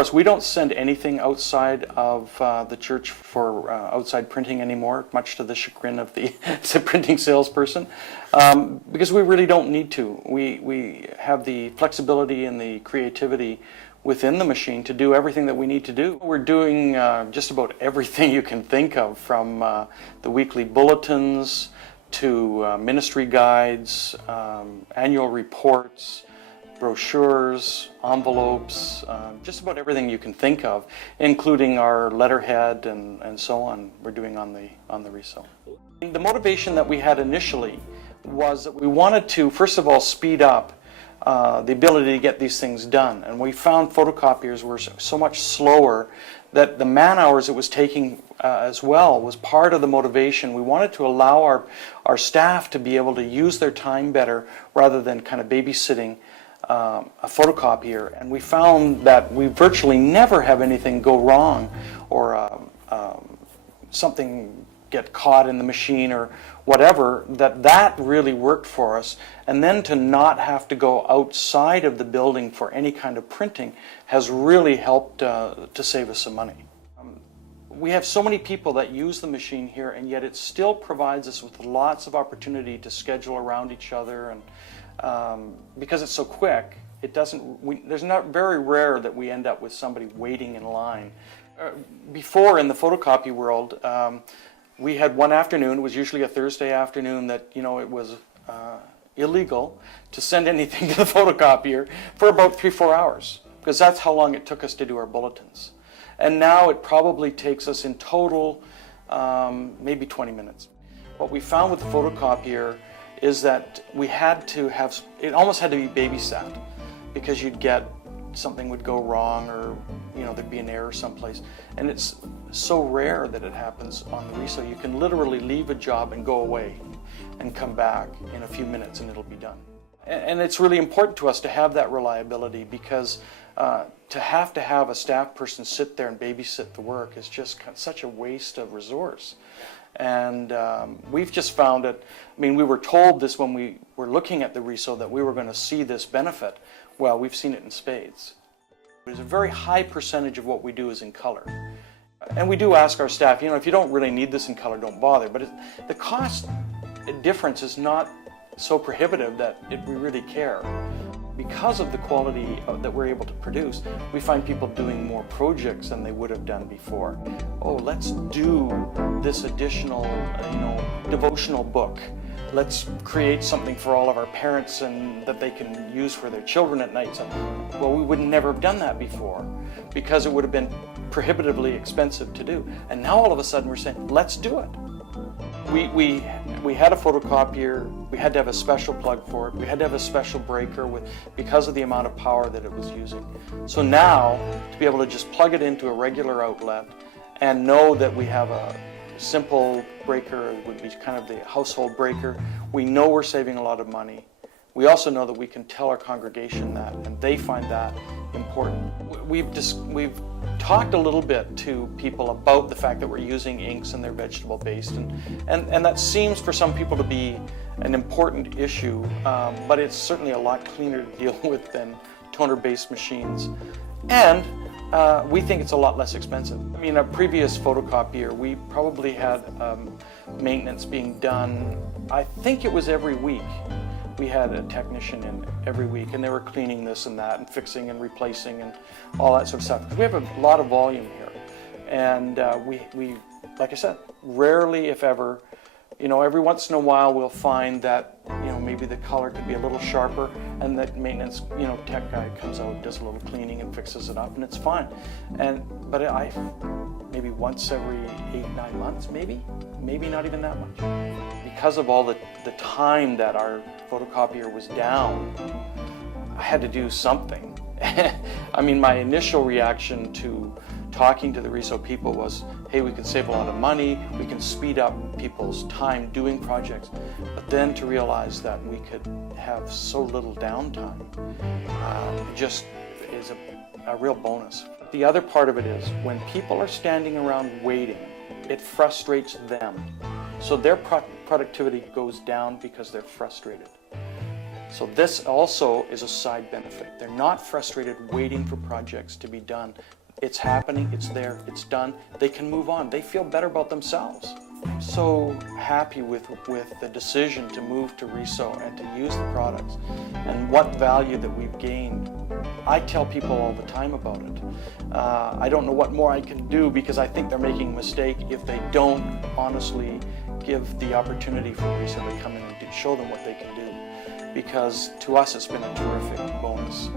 course, we don't send anything outside of the church for outside printing anymore, much to the chagrin of the printing salesperson, because we really don't need to. We have the flexibility and the creativity within the machine to do everything that we need to do. We're doing just about everything you can think of, from the weekly bulletins to ministry guides, annual reports, brochures, envelopes, just about everything you can think of, including our letterhead and so on. We're doing on the RISO. The motivation that we had initially was that we wanted to, first of all, speed up the ability to get these things done. And we found photocopiers were so much slower that the man hours it was taking as well was part of the motivation. We wanted to allow our staff to be able to use their time better rather than kind of babysitting a photocopier. And we found that we virtually never have anything go wrong or something get caught in the machine or whatever, that really worked for us. And then to not have to go outside of the building for any kind of printing has really helped to save us some money. We have so many people that use the machine here, and yet it still provides us with lots of opportunity to schedule around each other, and because it's so quick, there's not very rare that we end up with somebody waiting in line. Before, in the photocopy world, we had one afternoon, it was usually a Thursday afternoon, that it was illegal to send anything to the photocopier for about 3-4 hours, because that's how long it took us to do our bulletins. And now it probably takes us in total maybe 20 minutes. What we found with the photocopier is that we had to have, it almost had to be babysat, because you'd get, something would go wrong, or there'd be an error someplace. And it's so rare that it happens on the RISO. You can literally leave a job and go away and come back in a few minutes and it'll be done. And it's really important to us to have that reliability, because to have a staff person sit there and babysit the work is just such a waste of resource. And we've just found it, we were told this when we were looking at the RISO, that we were going to see this benefit. Well, we've seen it in spades. There's a very high percentage of what we do is in color. And we do ask our staff, if you don't really need this in color, don't bother. But the cost difference is not so prohibitive that we really care. Because of the quality that we're able to produce, we find people doing more projects than they would have done before. Oh, let's do this additional, devotional book. Let's create something for all of our parents and that they can use for their children at night. Well, we would never have done that before, because it would have been prohibitively expensive to do. And now all of a sudden we're saying, let's do it. We had a photocopier, we had to have a special plug for it, we had to have a special breaker because of the amount of power that it was using. So now, to be able to just plug it into a regular outlet and know that we have a simple breaker, it would be kind of the household breaker, we know we're saving a lot of money. We also know that we can tell our congregation that, and they find that important. We've talked a little bit to people about the fact that we're using inks and they're vegetable based, and that seems for some people to be an important issue, but it's certainly a lot cleaner to deal with than toner based machines. And we think it's a lot less expensive. A previous photocopier, we probably had maintenance being done, I think it was every week. We had a technician in every week, and they were cleaning this and that and fixing and replacing and all that sort of stuff. We have a lot of volume here, and we, like I said, rarely, if ever, every once in a while we'll find that maybe the color could be a little sharper, and that maintenance tech guy comes out, does a little cleaning and fixes it up, and it's fine. But I maybe once every 8-9 months, maybe not even that much. Because of all the time that our photocopier was down, I had to do something. My initial reaction to talking to the RISO people was, hey, we can save a lot of money, we can speed up people's time doing projects. But then to realize that we could have so little downtime just is a real bonus. The other part of it is, when people are standing around waiting, it frustrates them. So their productivity goes down because they're frustrated. So this also is a side benefit. They're not frustrated waiting for projects to be done. It's happening, it's there, it's done. They can move on. They feel better about themselves. I'm so happy with the decision to move to RESO and to use the products and what value that we've gained. I tell people all the time about it. I don't know what more I can do because I think they're making a mistake if they don't honestly give the opportunity for RESO to come in and show them what they can do. Because to us it's been a terrific bonus.